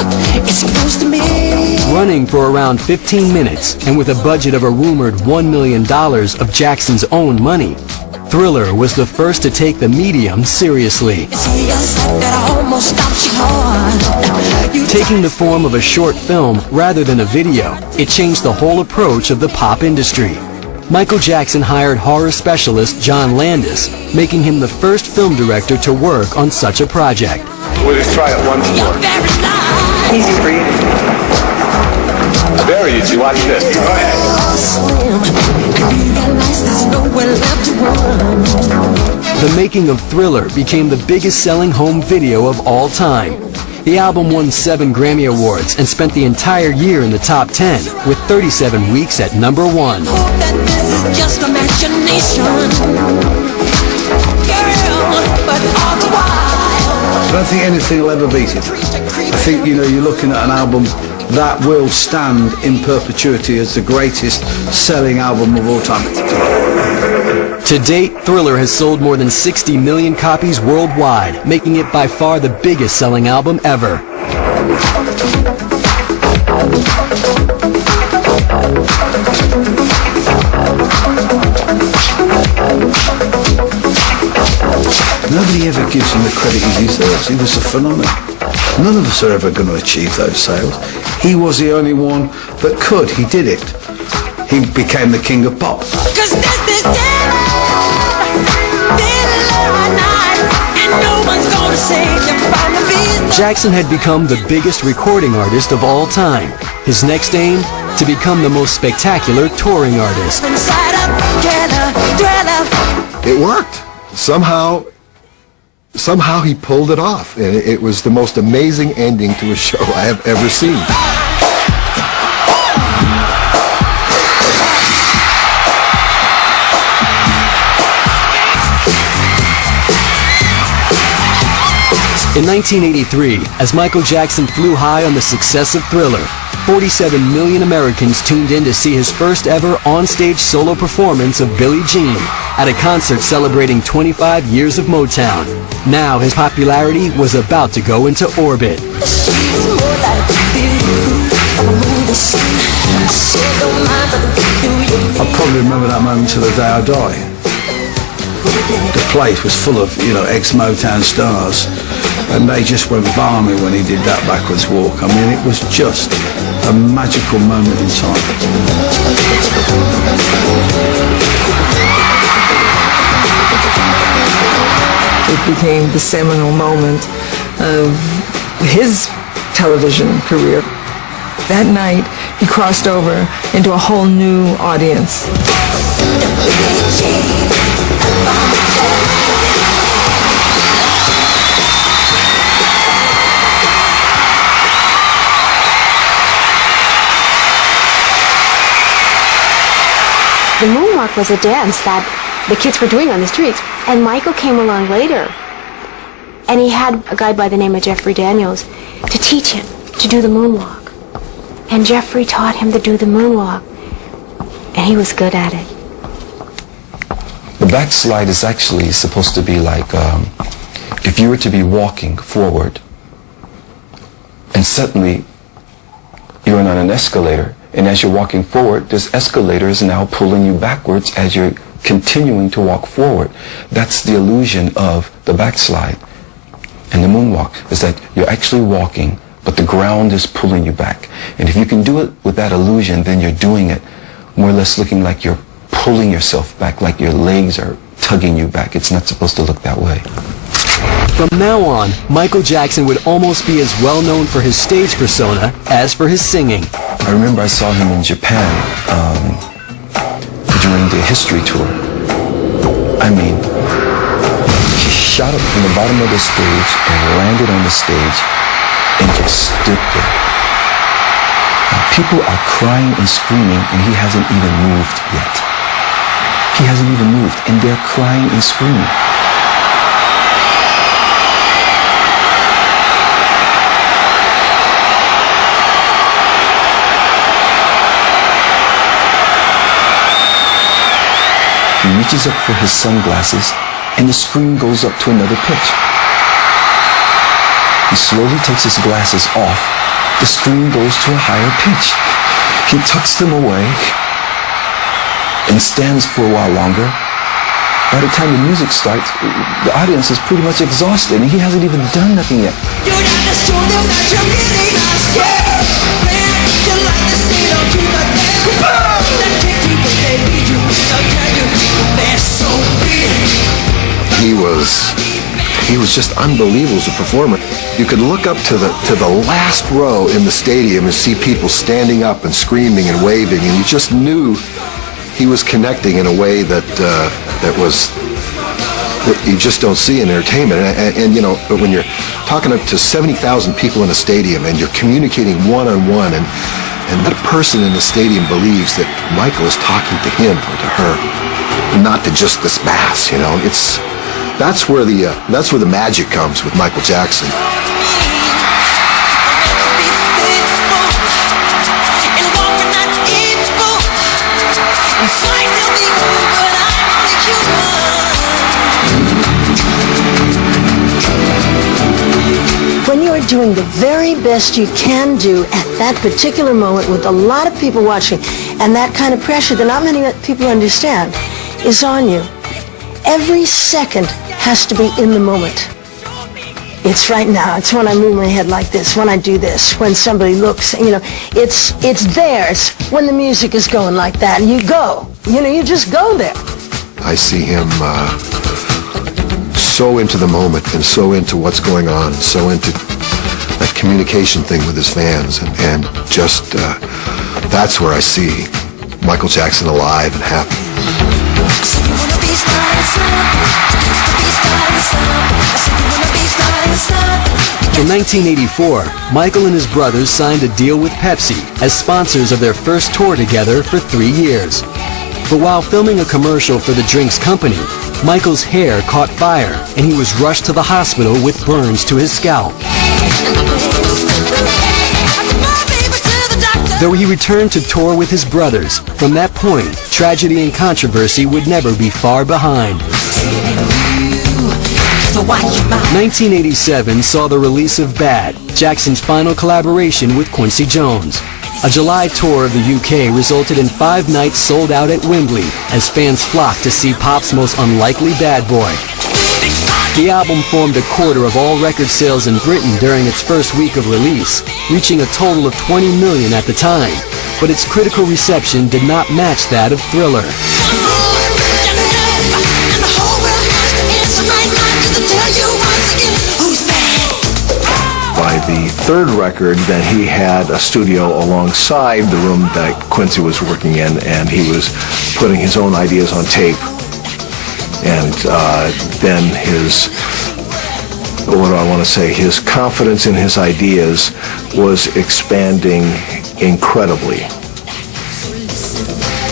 It's close to me. Running for around 15 minutes, and with a budget of a rumored $1 million of Jackson's own money, Thriller was the first to take the medium seriously. Taking the form of a short film rather than a video, it changed the whole approach of the pop industry. Michael Jackson hired horror specialist John Landis, making him the first film director to work on such a project. We'll just try it once more. Easy for you. Very easy. Watch this. Go ahead. The making of Thriller became the biggest selling home video of all time. The album won 7 Grammy Awards and spent the entire year in the top 10, with 37 weeks at number 1. I don't think anything will ever beat it. I think, you know, you're looking at an album that will stand in perpetuity as the greatest selling album of all time. To date, Thriller has sold more than 60 million copies worldwide, making it by far the biggest selling album ever. Nobody ever gives him the credit he deserves. He was a phenomenon. None of us are ever going to achieve those sales. He was the only one that could. He did it. He became the king of pop. Jackson had become the biggest recording artist of all time. His next aim? To become the most spectacular touring artist. It worked. Somehow he pulled it off, and it was the most amazing ending to a show I have ever seen. In 1983, as Michael Jackson flew high on the success of Thriller, 47 million Americans tuned in to see his first ever onstage solo performance of Billie Jean at a concert celebrating 25 years of Motown. Now his popularity was about to go into orbit. I'll probably remember that moment till the day I die. The place was full of, you know, ex-Motown stars, and they just went balmy when he did that backwards walk. I mean, it was just a magical moment in time. It became the seminal moment of his television career. That night, he crossed over into a whole new audience. The moonwalk was a dance that the kids were doing on the streets, and Michael came along later, and he had a guy by the name of Jeffrey Daniels to teach him to do the moonwalk. And Jeffrey taught him to do the moonwalk, and he was good at it. The backslide is actually supposed to be like if you were to be walking forward, and suddenly you're on an escalator, and as you're walking forward, this escalator is now pulling you backwards as you're continuing to walk forward. That's the illusion of the backslide. And the moonwalk is that you're actually walking, but the ground is pulling you back. And if you can do it with that illusion, then you're doing it more or less looking like you're pulling yourself back, like your legs are tugging you back. It's not supposed to look that way. From now on, Michael Jackson would almost be as well known for his stage persona as for his singing. I remember I saw him in Japan during the history tour. I mean, he shot up from the bottom of the stage and landed on the stage and just stood there. And people are crying and screaming, and he hasn't even moved yet. He hasn't even moved, and they're crying and screaming. He reaches up for his sunglasses, and the screen goes up to another pitch. He slowly takes his glasses off the scream goes to a higher pitch. He tucks them away and stands for a while longer. By the time the music starts, the audience is pretty much exhausted, and he hasn't even done nothing yet. You got to show them that you're really not scared. Man, you like to say don't do the dance. Then kick you when they beat you. They'll tell you they're so big. He was just unbelievable as a performer. You could look up to the last row in the stadium and see people standing up and screaming and waving, and you just knew he was connecting in a way that you just don't see in entertainment. And you know, when you're talking up to 70,000 people in a stadium and you're communicating one-on-one, and that person in the stadium believes that Michael is talking to him or to her, not to just this mass, you know. That's where the magic comes with Michael Jackson. When you are doing the very best you can do at that particular moment with a lot of people watching, and that kind of pressure that not many people understand is on you, every second has to be in the moment. It's right now. It's when I move my head like this, when I do this, when somebody looks, you know, it's there. It's when the music is going like that, and you go. You know, you just go there. I see him so into the moment and so into what's going on, so into that communication thing with his fans, and just that's where I see Michael Jackson alive and happy. In 1984, Michael and his brothers signed a deal with Pepsi as sponsors of their first tour together for 3 years. But while filming a commercial for the drinks company, Michael's hair caught fire and he was rushed to the hospital with burns to his scalp. Though he returned to tour with his brothers, from that point, tragedy and controversy would never be far behind. 1987 saw the release of Bad, Jackson's final collaboration with Quincy Jones. A July tour of the UK resulted in 5 nights sold out at Wembley as fans flocked to see pop's most unlikely bad boy. The album formed a quarter of all record sales in Britain during its first week of release, reaching a total of 20 million at the time, but its critical reception did not match that of Thriller. By the third record, then he had a studio alongside the room that Quincy was working in, and he was putting his own ideas on tape. And then his confidence in his ideas was expanding incredibly.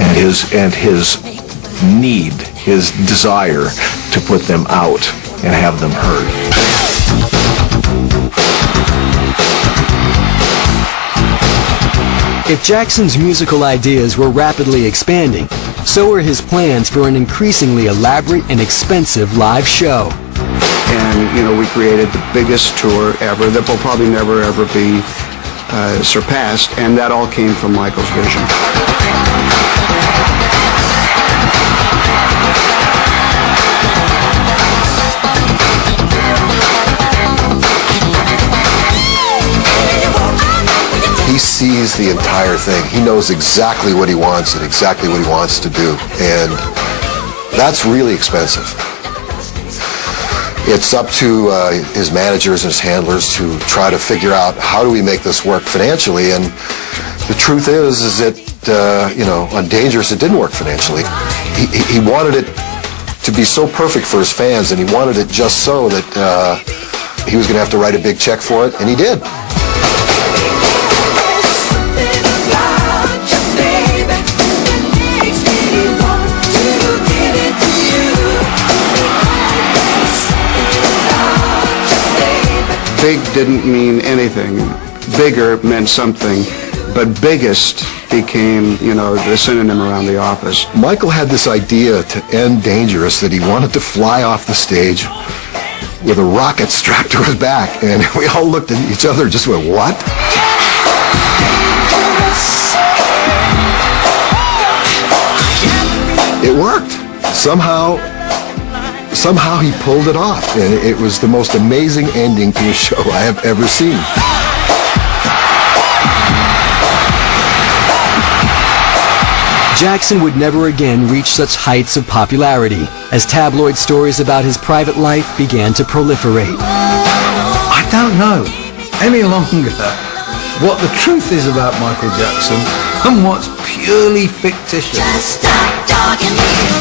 And his need, his desire to put them out and have them heard. If Jackson's musical ideas were rapidly expanding, so were his plans for an increasingly elaborate and expensive live show. And, you know, we created the biggest tour ever that will probably never, ever be surpassed, and that all came from Michael's vision. He sees the entire thing. He knows exactly what he wants and exactly what he wants to do. And that's really expensive. It's up to his managers and his handlers to try to figure out how do we make this work financially. And the truth is that, you know, on Dangerous, it didn't work financially. He wanted it to be so perfect for his fans, and he wanted it just so that he was going to have to write a big check for it, and he did. Big didn't mean anything. Bigger meant something, but biggest became, you know, the synonym around the office. Michael had this idea to end Dangerous, that he wanted to fly off the stage with a rocket strapped to his back, and we all looked at each other and just went, what? It worked. Somehow he pulled it off, and it was the most amazing ending to a show I have ever seen. Jackson would never again reach such heights of popularity as tabloid stories about his private life began to proliferate. I don't know any longer what the truth is about Michael Jackson and what's purely fictitious. Just stop talking.